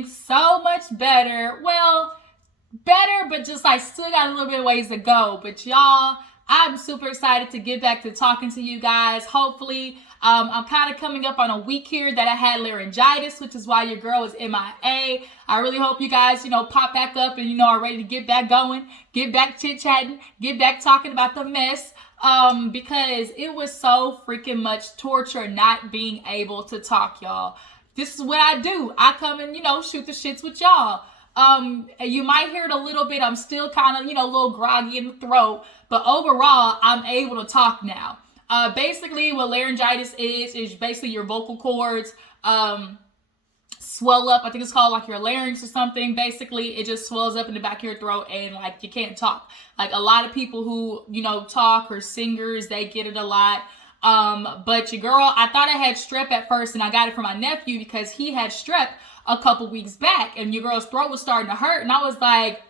doing so much better. Well, better, but just like still got a little bit of ways to go. But y'all, I'm super excited to get back to talking to you guys. Hopefully, I'm kind of coming up on a week here that I had laryngitis, which is why your girl was MIA. I really hope you guys, pop back up and, are ready to get back going, get back chit-chatting, get back talking about the mess. Because it was so freaking much torture not being able to talk, y'all. This is what I do. I come and, shoot the shits with y'all. You might hear it a little bit. I'm still kind of, a little groggy in the throat, but overall, I'm able to talk now. Basically what laryngitis is basically your vocal cords, swell up. I think it's called like your larynx or something. Basically, it just swells up in the back of your throat and like you can't talk. Like a lot of people who, talk or singers, they get it a lot. But your girl, I thought I had strep at first and I got it from my nephew because he had strep a couple weeks back and your girl's throat was starting to hurt. And I was like,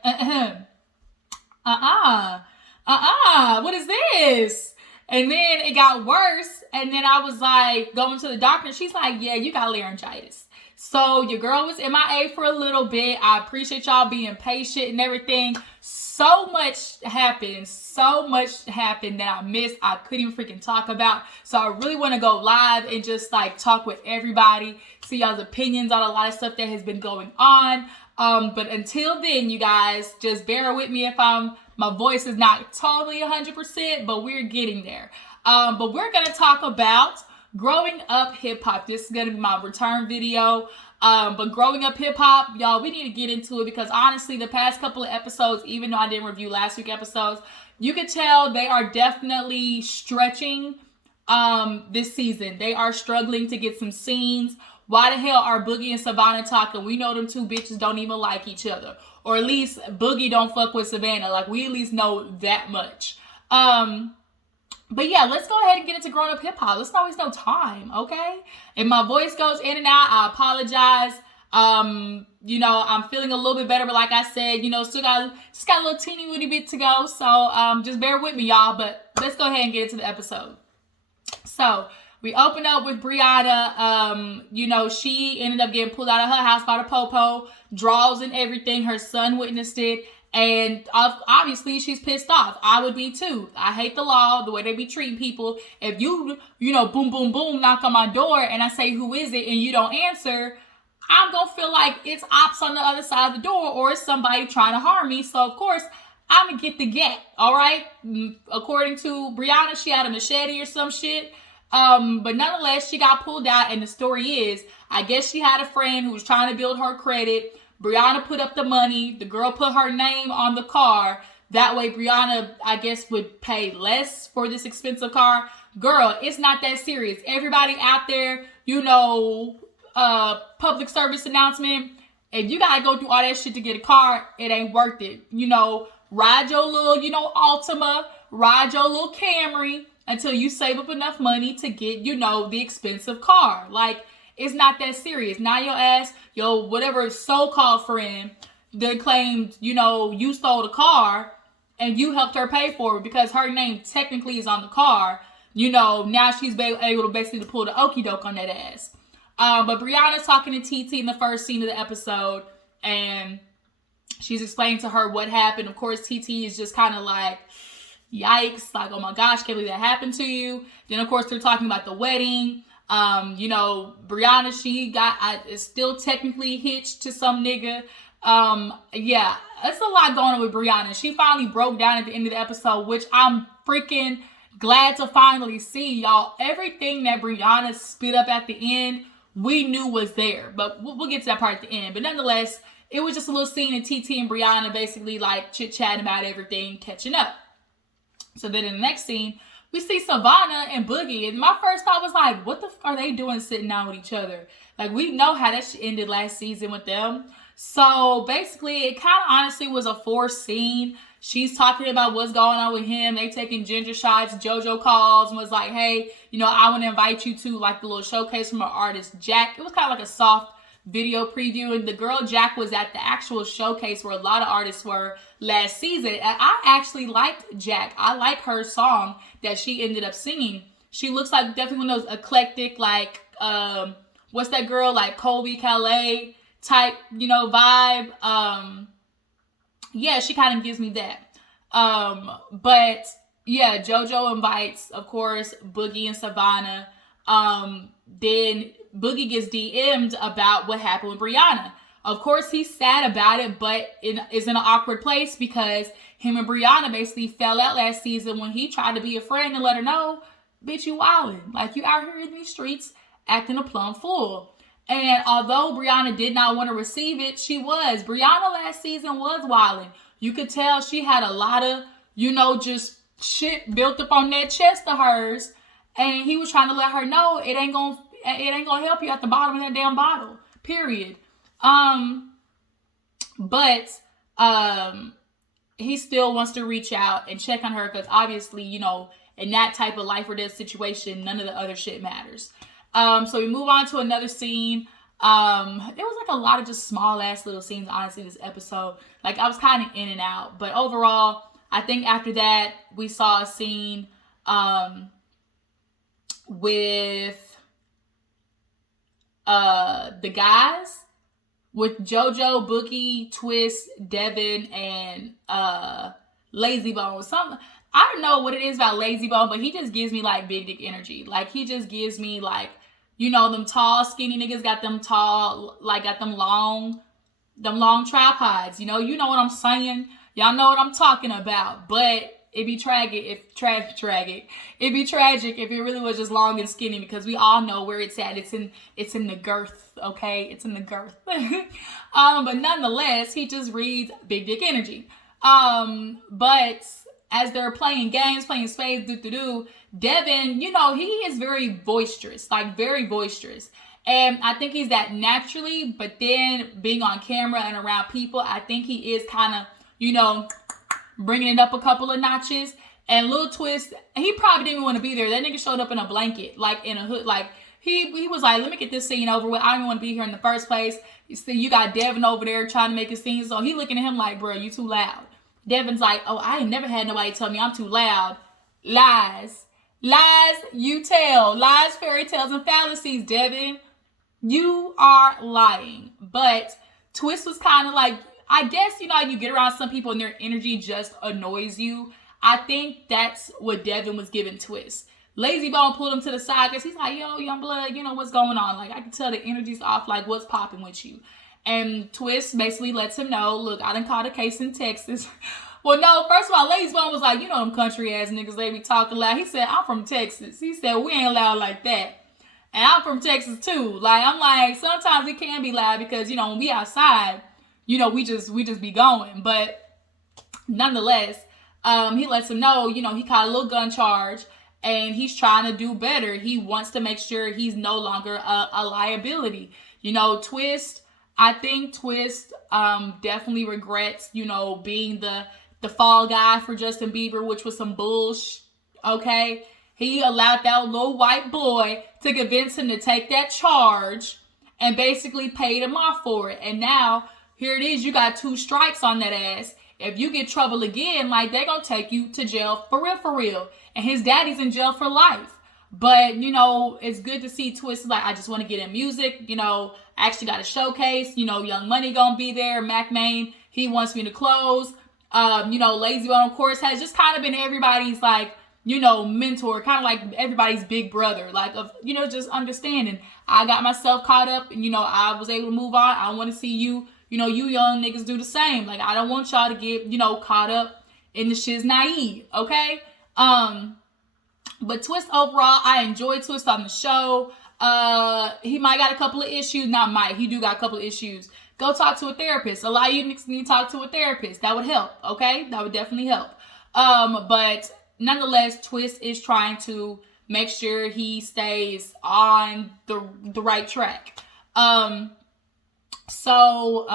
what is this? And then it got worse. And then I was like going to the doctor. She's like, yeah, you got laryngitis. So your girl was MIA for a little bit. I appreciate y'all being patient and everything. So much happened that I missed. I couldn't even freaking talk about. So I really want to go live and just like talk with everybody, see y'all's opinions on a lot of stuff that has been going on. But until then, you guys, just bear with me if my voice is not totally 100%, but we're getting there. But we're going to talk about growing up hip hop. This is going to be my return video. But growing up hip hop, y'all, we need to get into it because honestly, the past couple of episodes, even though I didn't review last week's episodes, you could tell they are definitely stretching this season. They are struggling to get some scenes. Why the hell are Boogie and Savannah talking? We know them two bitches don't even like each other. Or at least Boogie don't fuck with Savannah. Like, we at least know that much. But yeah, let's go ahead and get into growing up hip hop. Let's not waste no time, okay? If my voice goes in and out, I apologize. I'm feeling a little bit better, but like I said, still got a little teeny weeny bit to go. So just bear with me, y'all. But let's go ahead and get into the episode. So we open up with Briana. She ended up getting pulled out of her house by the popo, draws and everything. Her son witnessed it. And obviously she's pissed off. I would be too. I hate the law, the way they be treating people. If you, boom, boom, boom, knock on my door and I say, who is it? And you don't answer, I'm going to feel like it's ops on the other side of the door or it's somebody trying to harm me. So of course, I'm going to get the get. All right. According to Briana, she had a machete or some shit. But nonetheless, she got pulled out. And the story is, I guess she had a friend who was trying to build her credit. Briana put up the money. The girl put her name on the car. That way, Briana, I guess, would pay less for this expensive car. Girl, it's not that serious. Everybody out there, public service announcement. If you gotta go through all that shit to get a car, it ain't worth it. Ride your little, Altima. Ride your little Camry until you save up enough money to get, the expensive car. Like, it's not that serious. Now your ass, whatever so-called friend that claimed, you stole the car and you helped her pay for it because her name technically is on the car. Now she's able to basically pull the okie doke on that ass. But Brianna's talking to TT in the first scene of the episode and she's explaining to her what happened. Of course, TT is just kind of like, yikes, like, oh my gosh, can't believe that happened to you. Then, of course, they're talking about the wedding. Briana, she is still technically hitched to some nigga. Yeah, that's a lot going on with Briana. She finally broke down at the end of the episode, which I'm freaking glad to finally see, y'all. Everything that Briana spit up at the end, we knew was there, but we'll get to that part at the end. But nonetheless, it was just a little scene in TT and Briana basically like chit-chatting about everything, catching up. So then in the next scene, we see Savannah and Boogie. And my first thought was like, what the f are they doing sitting down with each other? Like, we know how that shit ended last season with them. So basically, it kind of honestly was a forced scene. She's talking about what's going on with him. They taking ginger shots. JoJo calls and was like, hey, I want to invite you to like the little showcase from our artist, Jack. It was kind of like a soft video preview. And the girl Jack was at the actual showcase where a lot of artists were last season. And I actually liked Jack. I like her song that she ended up singing. She looks like definitely one of those eclectic, like, what's that girl, like Colby Calais type, vibe. Yeah, she kind of gives me that. But yeah, JoJo invites, of course, Boogie and Savannah. Then Boogie gets DM'd about what happened with Briana. Of course, he's sad about it, but is in an awkward place because him and Briana basically fell out last season when he tried to be a friend and let her know, bitch, you wildin'. Like, you out here in these streets acting a plum fool. And although Briana did not want to receive it, she was. Briana last season was wildin'. You could tell she had a lot of, just shit built up on that chest of hers. And he was trying to let her know it ain't gonna help you at the bottom of that damn bottle. Period. But he still wants to reach out and check on her because obviously, in that type of life or death situation, none of the other shit matters. So we move on to another scene. There was like a lot of just small ass little scenes, honestly, this episode. Like, I was kind of in and out. But overall, I think after that, we saw a scene with the guys, with JoJo, Boogie, Twist, Devin, and Lazy Bone. I don't know what it is about Lazy Bone, but he just gives me like big dick energy. Like, he just gives me like, them tall, skinny niggas got them tall, like got them long tripods. You know what I'm saying? Y'all know what I'm talking about. But it'd be tragic It'd be tragic if it really was just long and skinny, because we all know where it's at. It's in the girth, okay? It's in the girth. But nonetheless, he just reads big dick energy. But as they're playing games, playing spades, Devin, he is very boisterous, like very boisterous. And I think he's that naturally, but then being on camera and around people, I think he is kind of, bringing it up a couple of notches. And Lil Twist, he probably didn't even want to be there. That nigga showed up in a blanket, like in a hood. Like, he was like, let me get this scene over with. I don't even want to be here in the first place. You see, you got Devin over there trying to make a scene. So he looking at him like, bro, you too loud. Devin's like, oh, I ain't never had nobody tell me I'm too loud. Lies you tell. Lies, fairy tales, and fallacies, Devin. You are lying. But Twist was kind of like, I guess, you get around some people and their energy just annoys you. I think that's what Devin was giving Twist. Lazy Bone pulled him to the side because he's like, yo, young blood, what's going on? Like, I can tell the energy's off. Like, what's popping with you? And Twist basically lets him know, look, I done caught a case in Texas. Well, no, first of all, Lazy Bone was like, them country ass niggas, they be talking loud. He said, I'm from Texas. He said, we ain't loud like that. And I'm from Texas too. Like, I'm like, sometimes it can be loud because, when we outside, we just be going. But nonetheless, he lets him know, he caught a little gun charge and he's trying to do better. He wants to make sure he's no longer a liability. Twist, I think Twist definitely regrets, being the fall guy for Justin Bieber, which was some bullshit, okay? He allowed that little white boy to convince him to take that charge and basically paid him off for it. And now, here it is, you got 2 strikes on that ass. If you get trouble again, like, they're going to take you to jail for real. And his daddy's in jail for life. But, it's good to see Twist like, I just want to get in music. I actually got a showcase. Young Money going to be there. Mac Main, he wants me to close. Lazy Bone, of course, has just kind of been everybody's, like, mentor, kind of like everybody's big brother, like, of, just understanding. I got myself caught up and, I was able to move on. I want to see you, you young niggas do the same. Like, I don't want y'all to get, caught up in the shiz naive, okay? But Twist overall, I enjoyed Twist on the show. He might got a couple of issues. Not might, he do got a couple of issues. Go talk to a therapist. A lot of you niggas need to talk to a therapist. That would help, okay? That would definitely help. But nonetheless, Twist is trying to make sure he stays on the right track. So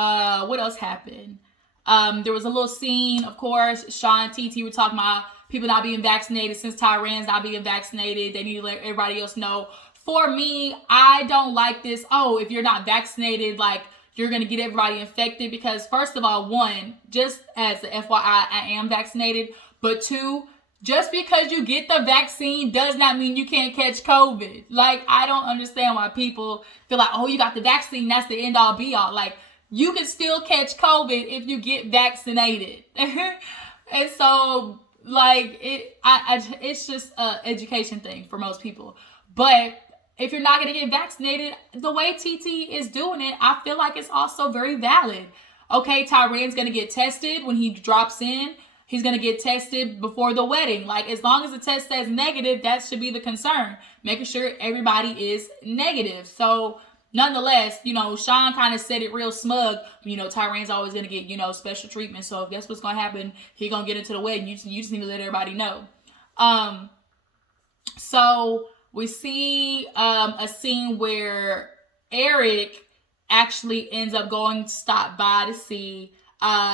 what else happened? There was a little scene, of course. Sean and TT were talking about people not being vaccinated since Tyran's not being vaccinated. They need to let everybody else know. For me, I don't like this. Oh, if you're not vaccinated, like, you're going to get everybody infected. Because first of all, one, just as the FYI, I am vaccinated. But 2, Just because you get the vaccine does not mean you can't catch COVID. Like, I don't understand why people feel like, oh, you got the vaccine, that's the end all be all. Like, you can still catch COVID if you get vaccinated. And so, like, it's just an education thing for most people. But if you're not going to get vaccinated, the way TT is doing it, I feel like it's also very valid. Okay, Tyran's going to get tested when he drops in. He's going to get tested before the wedding. Like, as long as the test says negative, that should be the concern. Making sure everybody is negative. So, nonetheless, you know, Sean kind of said it real smug. You know, Tyran's always going to get, you know, special treatment. So, guess what's going to happen? He going to get into the wedding. You just need to let everybody know. So, we see a scene where Eric actually ends up going to stop by to see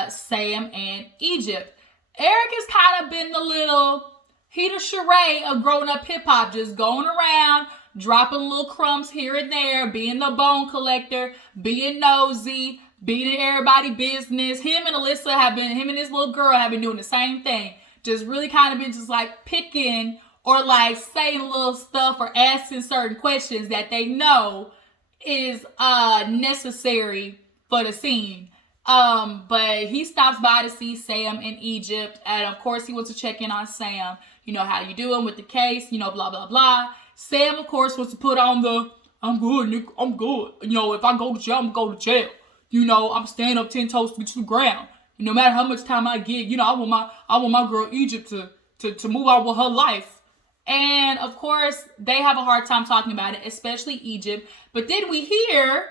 Sam and Egypt. Eric has kind of been the charade of growing up hip hop, just going around, dropping little crumbs here and there, being the bone collector, being nosy, being in everybody's business. Him and his little girl have been doing the same thing. Just really kind of been just like picking or like saying little stuff or asking certain questions that they know is necessary for the scene. But he stops by to see Sam in Egypt, and of course he wants to check in on Sam. You know, how you doing with the case, you know, blah blah blah. Sam, of course, wants to put on the I'm good, nigga, I'm good. You know, if I go to jail, I'm gonna go to jail. You know, I'm staying up 10 toes to the ground. And no matter how much time I get, you know, I want my girl Egypt to move out with her life. And of course, they have a hard time talking about it, especially Egypt. But then we hear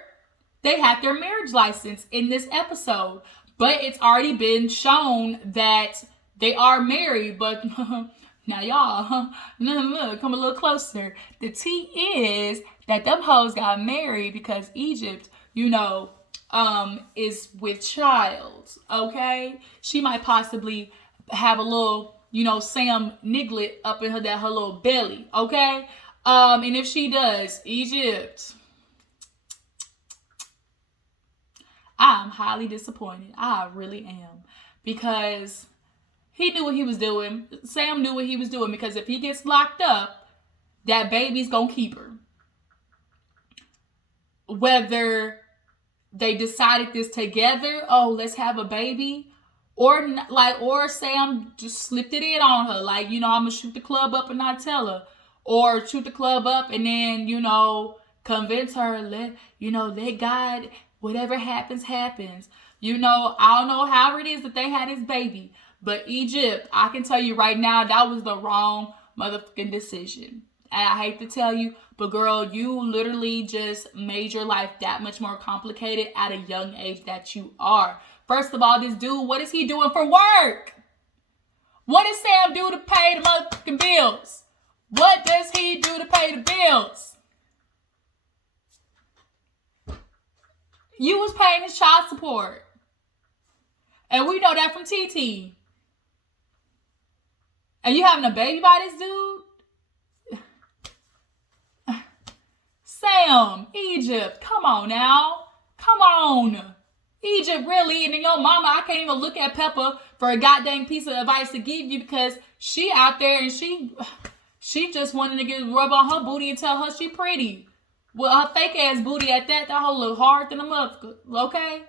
they have their marriage license in this episode. But it's already been shown that they are married. But now y'all, look, come a little closer. The tea is that them hoes got married because Egypt, you know, is with child, okay? She might possibly have a little, you know, Sam Niglet up in her little belly, okay? And if she does, Egypt, I'm highly disappointed. I really am. Because he knew what he was doing. Sam knew what he was doing. Because if he gets locked up, that baby's gonna keep her. Whether they decided this together, oh, let's have a baby, or Sam just slipped it in on her, like, you know, I'm gonna shoot the club up and not tell her, or shoot the club up and then, you know, convince her, let God, whatever happens, happens. You know, I don't know how it is that they had his baby, but Egypt, I can tell you right now, that was the wrong motherfucking decision. And I hate to tell you, but girl, you literally just made your life that much more complicated at a young age that you are. First of all, this dude, what is he doing for work? What does Sam do to pay the motherfucking bills? What does he do to pay the bills? You was paying his child support. And we know that from TT. And you having a baby by this dude? Sam, Egypt, come on now. Come on. Egypt, really? And then your mama, I can't even look at Pepper for a goddamn piece of advice to give you because she out there and she just wanted to get rub on her booty and tell her she pretty. Well, her fake ass booty at that whole look hard than a motherfucker, okay?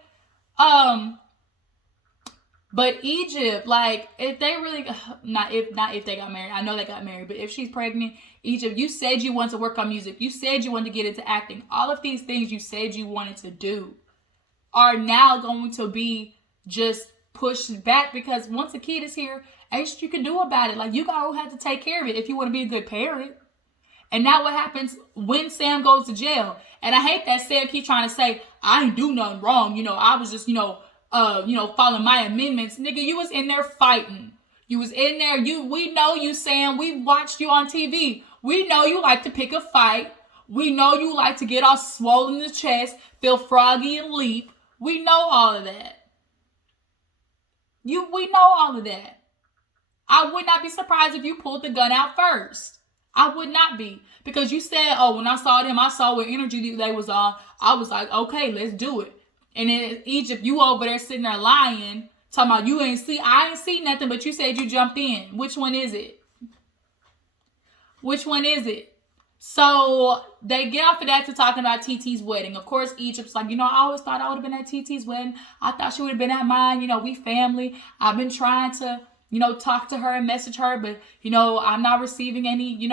But Egypt, like, if they really, not if they got married, I know they got married, but if she's pregnant, Egypt, you said you wanted to work on music. You said you wanted to get into acting. All of these things you said you wanted to do are now going to be just pushed back because once a kid is here, ain't shit you can do about it. Like, you gotta have to take care of it if you want to be a good parent. And now what happens when Sam goes to jail? And I hate that Sam keep trying to say, I ain't do nothing wrong. You know, I was just, following my amendments. Nigga, you was in there fighting. You was in there. We know you, Sam. We watched you on TV. We know you like to pick a fight. We know you like to get all swollen in the chest, feel froggy and leap. We know all of that. We know all of that. I would not be surprised if you pulled the gun out first. I would not be. Because you said, oh, when I saw them, I saw what energy they was on. I was like, okay, let's do it. And in Egypt, you over there sitting there lying, talking about I ain't see nothing, but you said you jumped in. Which one is it? Which one is it? So they get off of that to talking about TT's wedding. Of course, Egypt's like, I always thought I would have been at TT's wedding. I thought she would have been at mine. We family. I've been trying to, talk to her and message her, but, I'm not receiving any,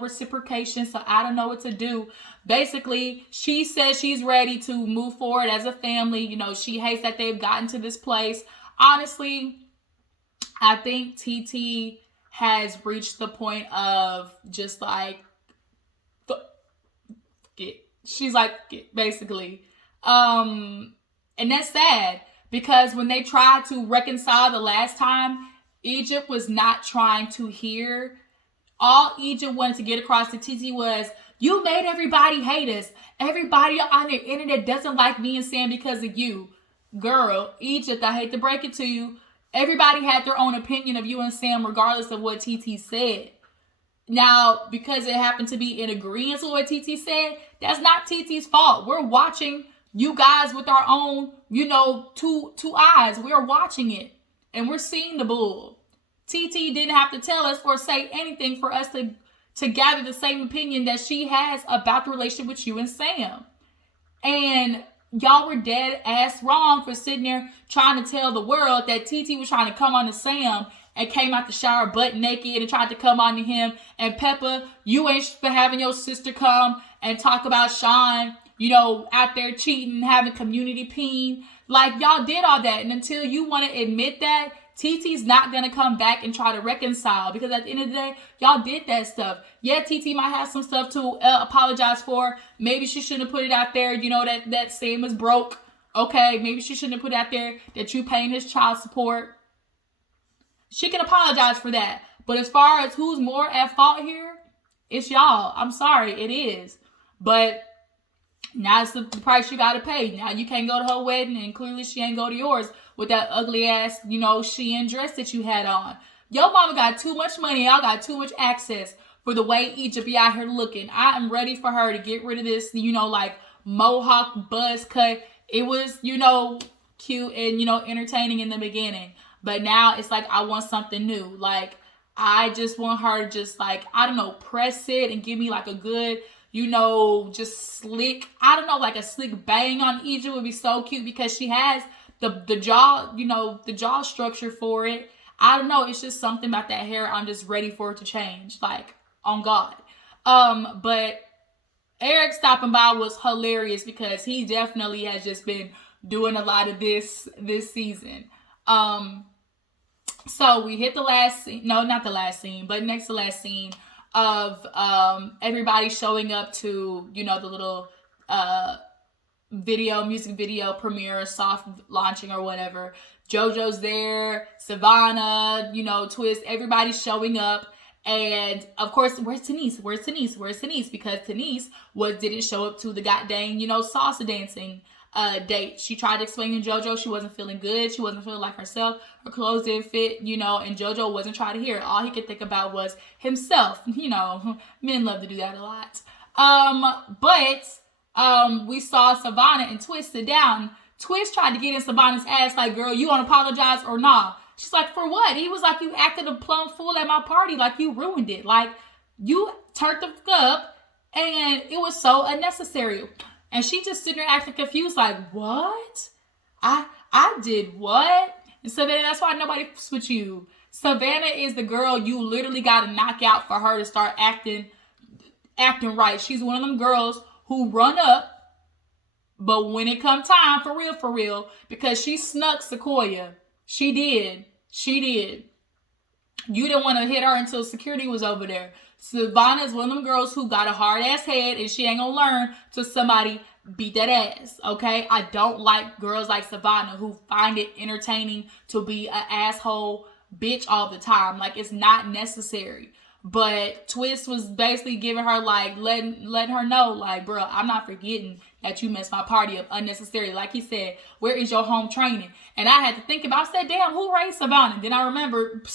reciprocation. So I don't know what to do. Basically, she says she's ready to move forward as a family. She hates that they've gotten to this place. Honestly, I think TT has reached the point of just like, she's like, basically. And that's sad because when they tried to reconcile the last time, Egypt was not trying to hear. All Egypt wanted to get across to TT was, you made everybody hate us. Everybody on the internet doesn't like me and Sam because of you. Girl, Egypt, I hate to break it to you. Everybody had their own opinion of you and Sam regardless of what TT said. Now, because it happened to be in agreement with what TT said, that's not TT's fault. We're watching you guys with our own, two eyes. We're watching it. And we're seeing the bull. TT didn't have to tell us or say anything for us to gather the same opinion that she has about the relationship with you and Sam. And y'all were dead ass wrong for sitting there trying to tell the world that TT was trying to come on to Sam and came out the shower butt naked and tried to come on to him. And Peppa, you ain't for having your sister come and talk about Sean, out there cheating, having community peen. Like, y'all did all that. And until you want to admit that, TT's not going to come back and try to reconcile. Because at the end of the day, y'all did that stuff. Yeah, TT might have some stuff to apologize for. Maybe she shouldn't have put it out there, that Sam was broke. Okay, maybe she shouldn't have put out there that you paying his child support. She can apologize for that. But as far as who's more at fault here, it's y'all. I'm sorry, it is. But now it's the price you got to pay. Now you can't go to her wedding, and clearly she ain't go to yours with that ugly ass, Shein dress that you had on. Your mama got too much money. Y'all got too much access for the way Egypt be out here looking. I am ready for her to get rid of this, like mohawk buzz cut. It was, cute and, entertaining in the beginning. But now it's like, I want something new. Like, I just want her to just like, I don't know, press it and give me like a good, just slick, I don't know, like a slick bang on Egypt would be so cute because she has the jaw, the jaw structure for it. I don't know. It's just something about that hair. I'm just ready for it to change. Like, on God. But Eric stopping by was hilarious because he definitely has just been doing a lot of this season. So we hit the last scene. No, not the last scene, but next to last scene of everybody showing up to, the little music video premiere, soft launching or whatever. JoJo's there, Savannah, Twist, everybody's showing up. And of course, where's Tanice? Because Tanice didn't show up to the goddamn, salsa dancing date. She tried to explain to JoJo she wasn't feeling good. She wasn't feeling like herself. Her clothes didn't fit, and JoJo wasn't trying to hear it. All he could think about was himself. Men love to do that a lot. But we saw Savannah and Twist sit down. Twist tried to get in Savannah's ass like, girl, you want to apologize or nah? She's like, for what? He was like, you acted a plum fool at my party. Like, you ruined it. Like, you turned the fuck up, and it was so unnecessary. And she just sitting there acting confused, like, what? I did what? And Savannah, that's why nobody fucks with you. Savannah is the girl you literally got to knock out for her to start acting right. She's one of them girls who run up, but when it come time, for real, because she snuck Sequoia. She did. You didn't want to hit her until security was over there. Savannah is one of them girls who got a hard ass head and she ain't gonna learn till somebody beat that ass, okay? I don't like girls like Savannah who find it entertaining to be an asshole bitch all the time. Like, it's not necessary. But Twist was basically giving her, like, letting her know, like, bro, I'm not forgetting that you messed my party up unnecessarily. Like he said, where is your home training? And I had to think about, I said, damn, who raised Savannah? Then I remembered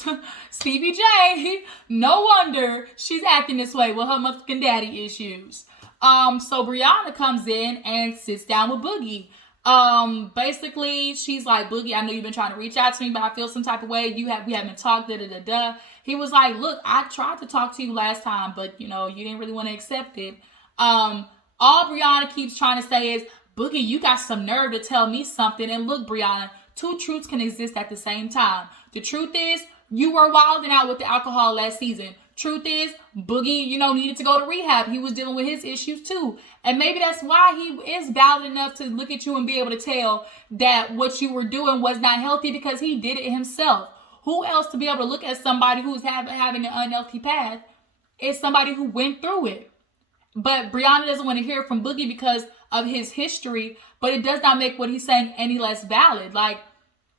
Stevie J. No wonder she's acting this way with her motherfucking daddy issues. So Brianna comes in and sits down with Boogie. Basically, she's like, Boogie, I know you've been trying to reach out to me, but I feel some type of way. We haven't talked, da. He was like, look, I tried to talk to you last time, but you didn't really want to accept it. All Brianna keeps trying to say is, Boogie, you got some nerve to tell me something. And look, Brianna, two truths can exist at the same time. The truth is, you were wilding out with the alcohol last season. Truth is, Boogie, needed to go to rehab. He was dealing with his issues too. And maybe that's why he is valid enough to look at you and be able to tell that what you were doing was not healthy, because he did it himself. Who else to be able to look at somebody who's having an unhealthy path is somebody who went through it. But Brianna doesn't want to hear it from Boogie because of his history, but it does not make what he's saying any less valid. Like,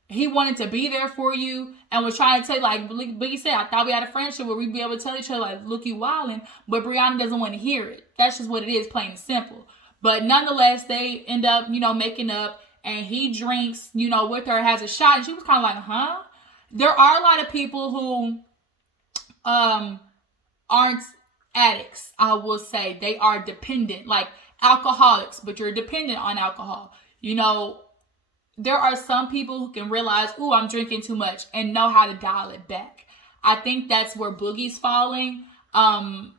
he wanted to be there for you and was trying to tell you, like Boogie said, I thought we had a friendship where we'd be able to tell each other, like, look, you wildin', but Brianna doesn't want to hear it. That's just what it is, plain and simple. But nonetheless, they end up, making up, and he drinks, with her, has a shot, and she was kind of like, huh? There are a lot of people who aren't addicts, I will say. They are dependent, like alcoholics, but you're dependent on alcohol. There are some people who can realize, ooh, I'm drinking too much, and know how to dial it back. I think that's where Boogie's falling. I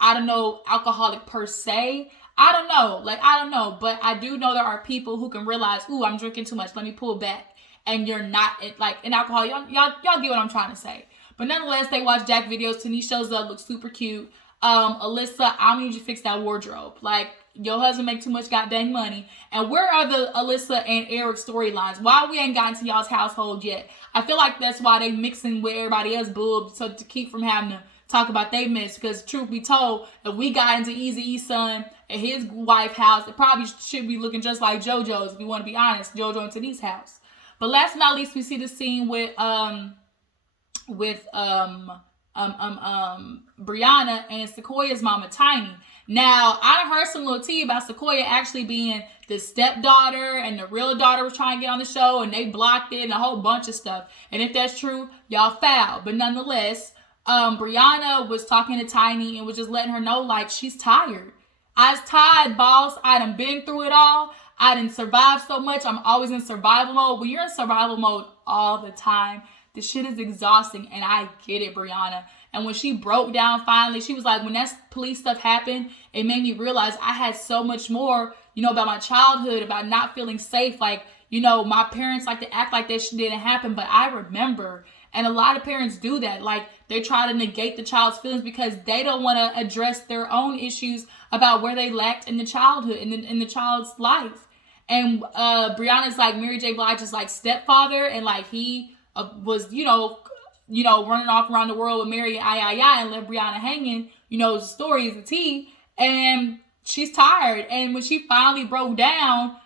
don't know, alcoholic per se. I don't know. But I do know there are people who can realize, ooh, I'm drinking too much. Let me pull back. And you're not, like, an alcoholic. Y'all get what I'm trying to say. But nonetheless, they watch Jack videos. Tanice shows up, looks super cute. Alyssa, I need you to fix that wardrobe. Like, your husband make too much goddamn money. And where are the Alyssa and Eric storylines? Why we ain't gotten to y'all's household yet? I feel like that's why they mixing with everybody else boobs, so to keep from having to talk about they mess. Because truth be told, if we got into Eazy-E's son and his wife house, it probably should be looking just like JoJo's, if we want to be honest, JoJo and Tanice's house. But last but not least, we see the scene with Brianna and Sequoia's mama Tiny. Now, I heard some little tea about Sequoia actually being the stepdaughter, and the real daughter was trying to get on the show, and they blocked it, and a whole bunch of stuff. And if that's true, y'all foul. But nonetheless, Brianna was talking to Tiny and was just letting her know, like, she's tired. I was tired, boss. I done been through it all. I done survived so much. I'm always in survival mode. When you're in survival mode all the time, the shit is exhausting, and I get it, Brianna. And when she broke down finally, she was like, when that police stuff happened, it made me realize I had so much more, about my childhood, about not feeling safe. Like, my parents like to act like that shit didn't happen, but I remember. And a lot of parents do that. Like, they try to negate the child's feelings because they don't want to address their own issues about where they lacked in the childhood, in the child's life. And Brianna's like Mary J. Blige's like stepfather, and like he was, running off around the world with Mary and left Brianna hanging. The story is the tea. And she's tired. And when she finally broke down,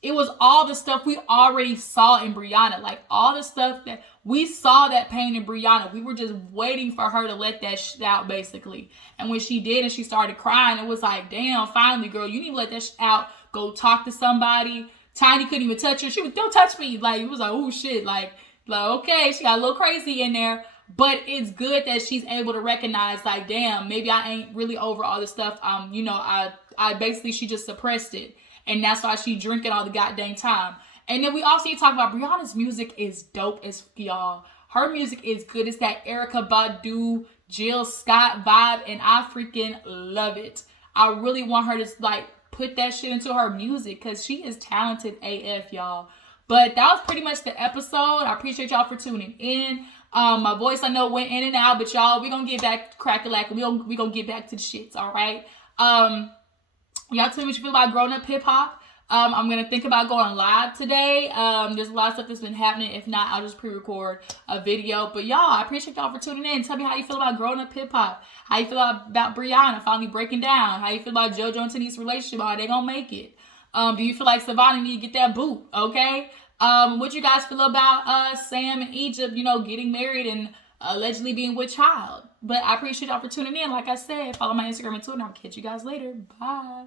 it was all the stuff we already saw in Brianna. Like, all the stuff that we saw, that pain in Brianna. We were just waiting for her to let that shit out, basically. And when she did and she started crying, it was like, damn, finally, girl, you need to let that shit out. Go talk to somebody. Tiny couldn't even touch her. She was, don't touch me. Like, it was like, oh, shit. Like, okay, she got a little crazy in there. But it's good that she's able to recognize, like, damn, maybe I ain't really over all this stuff. I basically, she just suppressed it. And that's why she drinking all the goddamn time. And then we also need to talk about Brianna's music is dope as y'all. Her music is good. It's that Erykah Badu, Jill Scott vibe, and I freaking love it. I really want her to, like, put that shit into her music because she is talented AF, y'all. But that was pretty much the episode. I appreciate y'all for tuning in. My voice, I know, went in and out, but y'all, we're going to get back to crack-a-lack. We're gonna get back to the shits, all right? Y'all tell me what you feel about growing up hip-hop. I'm going to think about going live today. There's a lot of stuff that's been happening. If not, I'll just pre-record a video. But y'all, I appreciate y'all for tuning in. Tell me how you feel about growing up hip-hop. How you feel about Brianna finally breaking down. How you feel about JoJo and Tanice's relationship. How they going to make it. Do you feel like Savannah need to get that boot? Okay? What you guys feel about Sam and Egypt, getting married and allegedly being with child? But I appreciate y'all for tuning in. Like I said, follow my Instagram and Twitter. I'll catch you guys later. Bye.